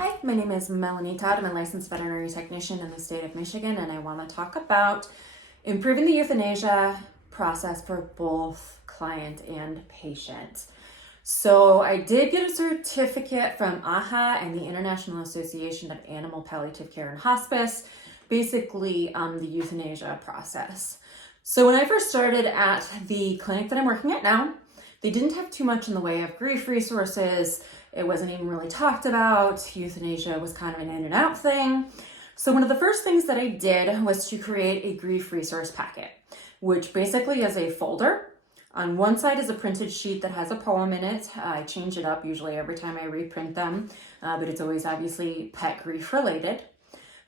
Hi, my name is Melanie Todd. I'm a licensed veterinary technician in the state of Michigan, and I want to talk about improving the euthanasia process for both client and patient. So I did get a certificate from AHA and the International Association of Animal Palliative Care and Hospice, basically on the euthanasia process. So when I first started at the clinic that I'm working at now, they didn't have too much in the way of grief resources. It wasn't even really talked about. Euthanasia was kind of an in and out thing. So one of the first things that I did was to create a grief resource packet, which basically is a folder. On one side is a printed sheet that has a poem in it. I change it up usually every time I reprint them, but it's always obviously pet grief related.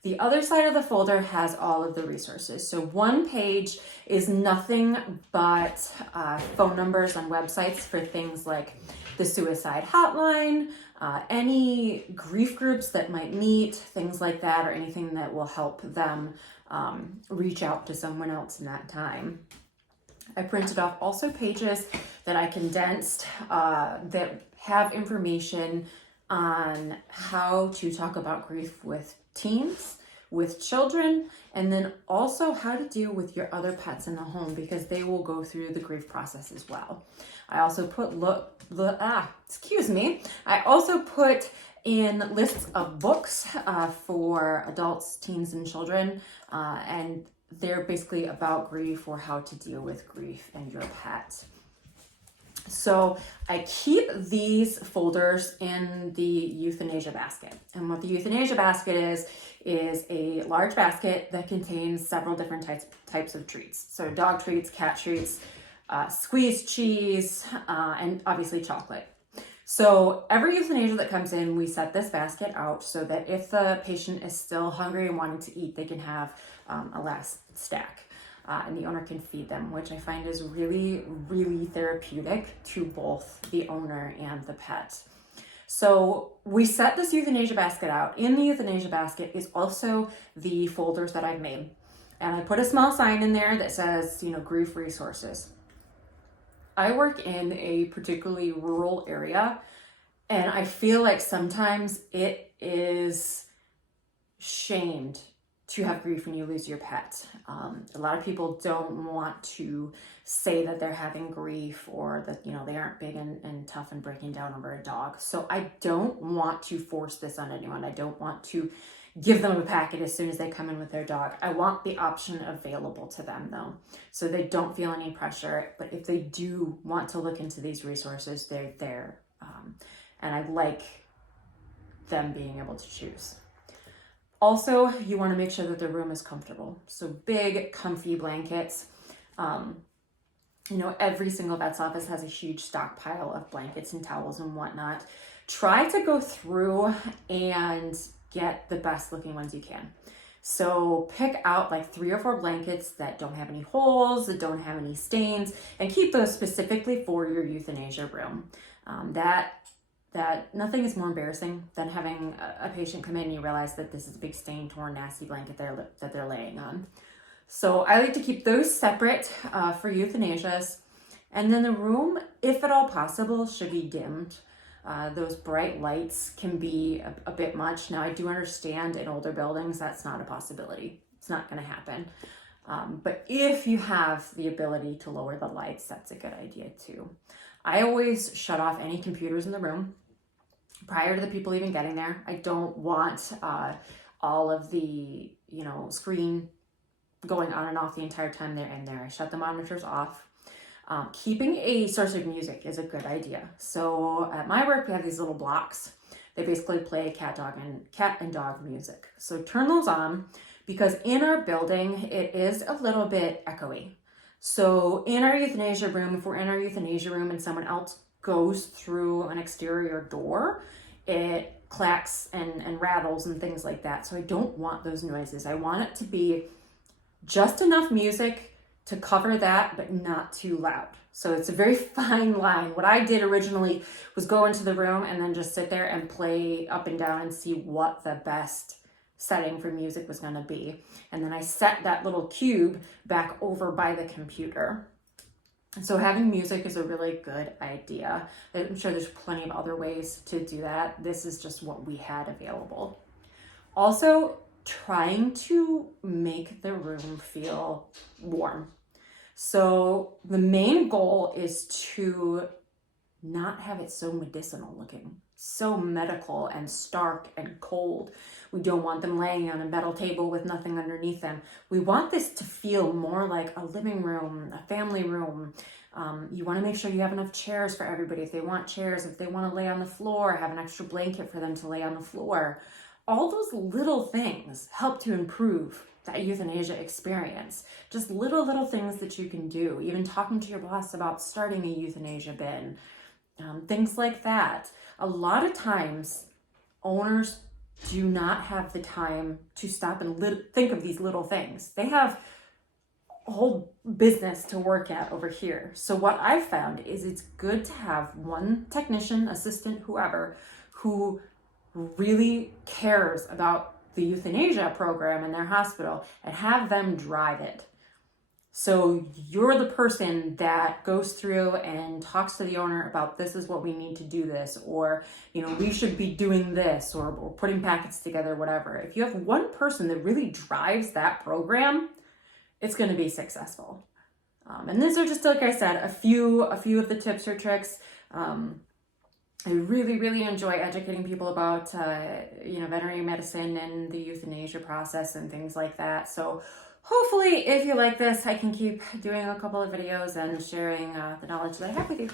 The other side of the folder has all of the resources. So one page is nothing but phone numbers on websites for things like the suicide hotline, any grief groups that might meet, things like that, or anything that will help them reach out to someone else in that time. I printed off also pages that I condensed that have information on how to talk about grief with teens, with children, and then also how to deal with your other pets in the home because they will go through the grief process as well. I also put I also put in lists of books for adults, teens, and children, and they're basically about grief or how to deal with grief and your pet. So I keep these folders in the euthanasia basket. And what the euthanasia basket is a large basket that contains several different types of treats. So dog treats, cat treats, squeezed cheese, and obviously chocolate. So every euthanasia that comes in, we set this basket out so that if the patient is still hungry and wanting to eat, they can have a last stack. And the owner can feed them, which I find is really, really therapeutic to both the owner and the pet. So we set this euthanasia basket out. In the euthanasia basket is also the folders that I've made. And I put a small sign in there that says, grief resources. I work in a particularly rural area, and I feel like sometimes it is shamed to have grief when you lose your pet. A lot of people don't want to say that they're having grief or that, they aren't big and tough and breaking down over a dog. So I don't want to force this on anyone. I don't want to give them a packet as soon as they come in with their dog. I want the option available to them though, so they don't feel any pressure. But if they do want to look into these resources, they're there. And I like them being able to choose. Also, you want to make sure that the room is comfortable. So big, comfy blankets. Every single vet's office has a huge stockpile of blankets and towels and whatnot. Try to go through and get the best looking ones you can. So pick out like 3 or 4 blankets that don't have any holes, that don't have any stains, and keep those specifically for your euthanasia room. That nothing is more embarrassing than having a patient come in and you realize that this is a big stained, torn, nasty blanket that they're laying on. So I like to keep those separate for euthanasias. And then the room, if at all possible, should be dimmed. Those bright lights can be a bit much. Now, I do understand in older buildings that's not a possibility. It's not going to happen. But if you have the ability to lower the lights, that's a good idea too. I always shut off any computers in the room prior to the people even getting there. I don't want all of the, screen going on and off the entire time they're in there. I shut the monitors off. Keeping a source of music is a good idea. So at my work, we have these little blocks. They basically play cat and dog music. So turn those on because in our building, it is a little bit echoey. So in our euthanasia room, if we're in our euthanasia room and someone else goes through an exterior door, it clacks and rattles and things like that. So I don't want those noises. I want it to be just enough music to cover that, but not too loud. So it's a very fine line. What I did originally was go into the room and then just sit there and play up and down and see what the best setting for music was going to be. And then I set that little cube back over by the computer. So having music is a really good idea. I'm sure there's plenty of other ways to do that. This is just what we had available. Also, trying to make the room feel warm. So the main goal is to not have it so medicinal looking, so medical and stark and cold. We don't want them laying on a metal table with nothing underneath them. We want this to feel more like a living room, a family room. You want to make sure you have enough chairs for everybody. If they want chairs, if they want to lay on the floor, have an extra blanket for them to lay on the floor. All those little things help to improve that euthanasia experience. Just little things that you can do. Even talking to your boss about starting a euthanasia bin. Things like that. A lot of times, owners do not have the time to stop and think of these little things. They have a whole business to work at over here. So what I've found is it's good to have one technician, assistant, whoever, who really cares about the euthanasia program in their hospital and have them drive it. So you're the person that goes through and talks to the owner about this is what we need to do this, or, you know, we should be doing this, or putting packets together, whatever. If you have one person that really drives that program, it's going to be successful. And these are just, like I said, a few of the tips or tricks. I really enjoy educating people about, veterinary medicine and the euthanasia process and things like that. So hopefully, if you like this, I can keep doing a couple of videos and sharing the knowledge that I have with you.